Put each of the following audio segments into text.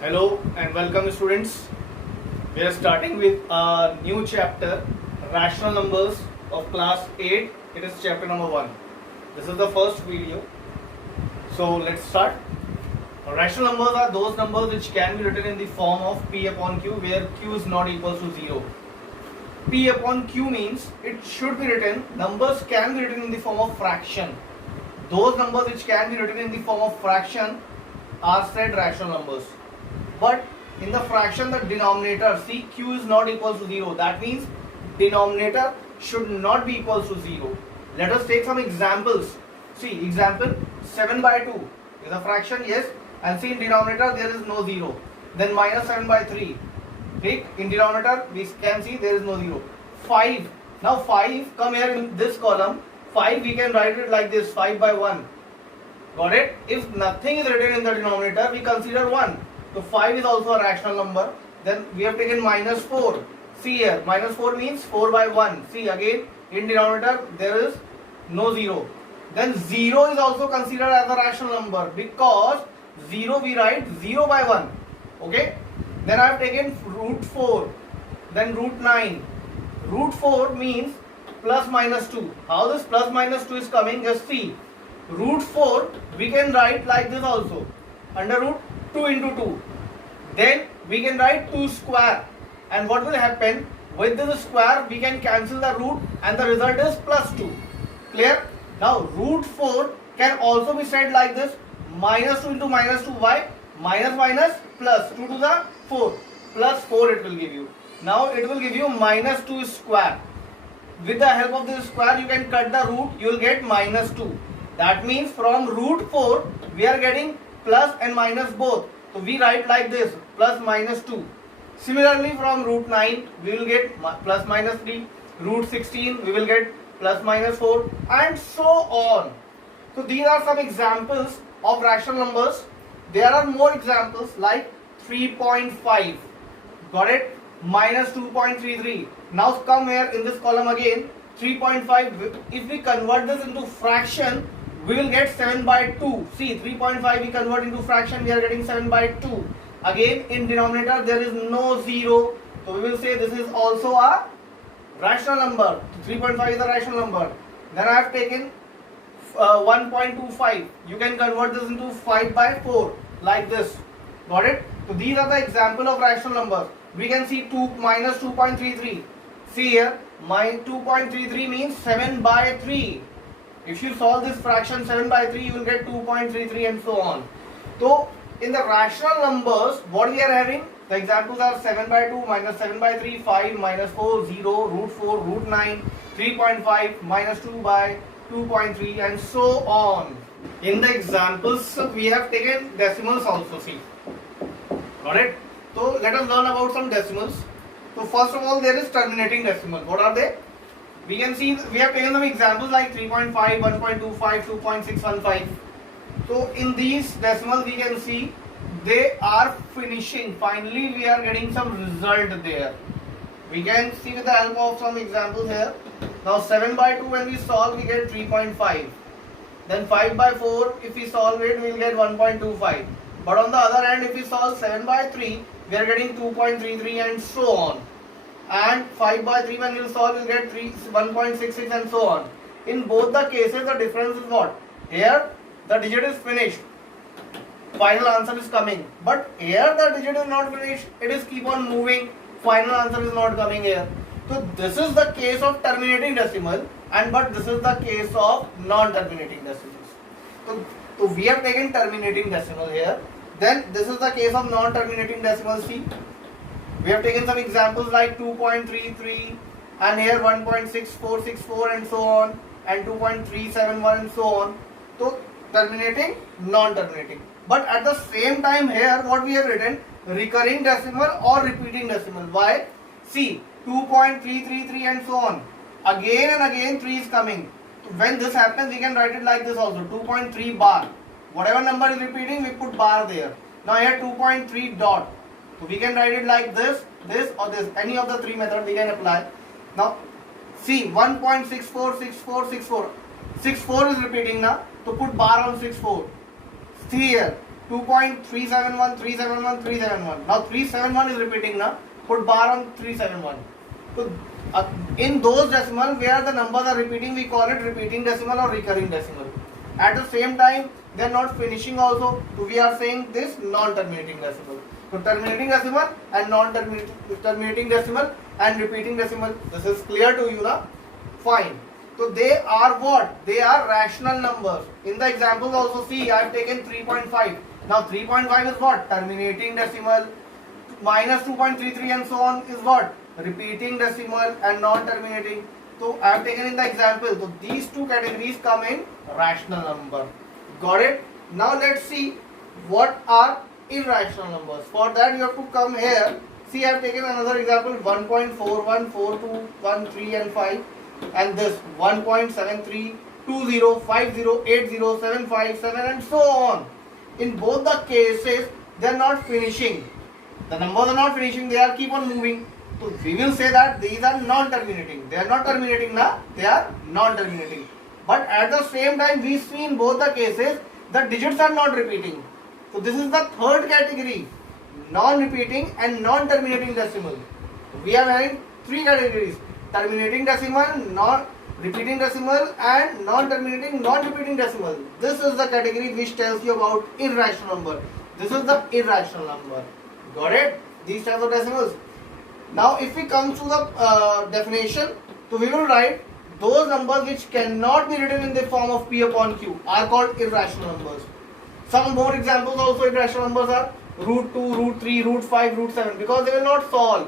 Hello and welcome students. We are starting with a new chapter, Rational Numbers of class 8. It is chapter number 1. This is the first video. So let's start. Rational numbers are those numbers which can be written in the form of P upon Q where Q is not equal to 0. P upon Q means it should be written, numbers can be written in the form of fraction. Those numbers which can be written in the form of fraction are said rational numbers. But in the fraction, the denominator, see, Q is not equal to 0. That means denominator should not be equal to 0. Let us take some examples. See, example 7 by 2 is a fraction, yes. And see, in denominator there is no 0. Then minus 7 by 3. Take in denominator we can see there is no 0. 5. Now 5 come here in this column. 5 we can write it like this, 5 by 1. Got it? If nothing is written in the denominator, we consider 1. So 5 is also a rational number. Then we have taken minus 4. See here, minus 4 means 4 by 1. See again, in denominator there is no 0. Then 0 is also considered as a rational number because 0 we write 0 by 1. Okay? Then I have taken root 4. Then root 9. Root 4 means plus minus 2. How this plus minus 2 is coming? Just see. Root 4 we can write like this also. Under root 2 into 2. Then we can write 2 square. And what will happen? With this square we can cancel the root and the result is plus 2. Clear? Now root 4 can also be said like this. Minus 2 into minus 2. Why? Minus minus plus 2 to the 4. Plus 4 it will give you. Now it will give you minus 2 square. With the help of this square you can cut the root. You will get minus 2. That means from root 4 we are getting plus and minus both. So we write like this, plus minus 2. Similarly from root 9 we will get plus minus 3. Root 16 we will get plus minus 4 and so on. So these are some examples of rational numbers. There are more examples like 3.5. Got it? Minus 2.33. Now come here in this column again. 3.5. If we convert this into fraction, we will get 7 by 2. See, 3.5 we convert into fraction, we are getting 7 by 2. Again, in denominator there is no 0. So we will say this is also a rational number. 3.5 is a rational number. Then I have taken 1.25. You can convert this into 5 by 4 like this. Got it? So these are the example of rational numbers. We can see 2 minus 2.33. See here, my 2.33 means 7 by 3. If you solve this fraction 7 by 3, you will get 2.33 and so on. So in the rational numbers, what we are having? The examples are 7 by 2, minus 7 by 3, 5, minus 4, 0, root 4, root 9, 3.5, minus 2 by 2.3 and so on. In the examples, we have taken decimals also, see. Got it? So let us learn about some decimals. So first of all, there is terminating decimal. What are they? We can see, we have taken some examples like 3.5, 1.25, 2.615. So in these decimals we can see they are finishing. Finally we are getting some result there. We can see with the help of some examples here. Now 7 by 2 when we solve we get 3.5. Then 5 by 4 if we solve it we will get 1.25. But on the other hand if we solve 7 by 3 we are getting 2.33 and so on. And 5 by 3 when you solve you get 1.66 and so on. In both the cases the difference is what? Here the digit is finished, final answer is coming. But here the digit is not finished, it is keep on moving, final answer is not coming here. So this is the case of terminating decimal but this is the case of non-terminating decimals. So we have taken terminating decimal here. Then this is the case of non-terminating decimal. See, we have taken some examples like 2.33 and here 1.6464 and so on and 2.371 and so on. So terminating, non-terminating. But at the same time here what we have written, recurring decimal or repeating decimal. Why? See, 2.333 and so on. Again and again 3 is coming. So when this happens we can write it like this also, 2.3 bar. Whatever number is repeating we put bar there. Now here 2.3 dot. So we can write it like this, this or this. Any of the three methods we can apply. Now see 1.646464. 64 is repeating now. So put bar on 64. See here 2.371, 371, 371. Now 371 is repeating now. Put bar on 371. So in those decimal where the numbers are repeating, we call it repeating decimal or recurring decimal. At the same time, they are not finishing also. So we are saying this non-terminating decimal. So terminating decimal and non-terminating decimal and repeating decimal. This is clear to you now? Fine. So they are what? They are rational numbers. In the examples also see I have taken 3.5. Now 3.5 is what? Terminating decimal. Minus 2.33 and so on is what? Repeating decimal and non-terminating. So I have taken in the example. So these two categories come in rational number. Got it? Now let's see what are irrational numbers. For that you have to come here. See I have taken another example 1.41, 42, 13 and 5. And this 1.73, 20, 50, 80, 75, 7 and so on. In both the cases, they are not finishing. The numbers are not finishing, they are keep on moving. So we will say that these are non-terminating. They are not terminating now, they are non-terminating. But at the same time, we see in both the cases, the digits are not repeating. So this is the third category, non-repeating and non-terminating decimal. We are having three categories. Terminating decimal, non-repeating decimal and non-terminating, non-repeating decimal. This is the category which tells you about irrational number. This is the irrational number. Got it? These types of decimals. Now if we come to the definition, so we will write those numbers which cannot be written in the form of P upon Q are called irrational numbers. Some more examples also irrational numbers are root 2, root 3, root 5, root 7 because they will not solve.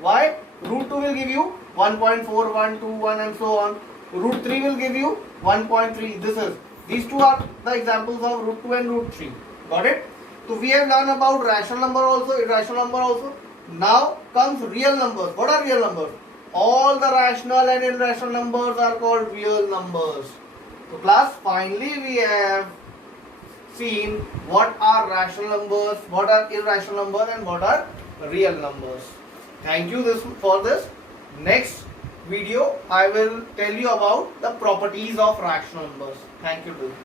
Why? Root 2 will give you 1.4121 and so on. Root 3 will give you 1.3. These two are the examples of root 2 and root 3. Got it? So we have learned about rational number also, irrational number also. Now comes real numbers. What are real numbers? All the rational and irrational numbers are called real numbers. So class, finally we have seen what are rational numbers, what are irrational numbers and what are real numbers. Thank you for this. Next video I will tell you about the properties of rational numbers. Thank you.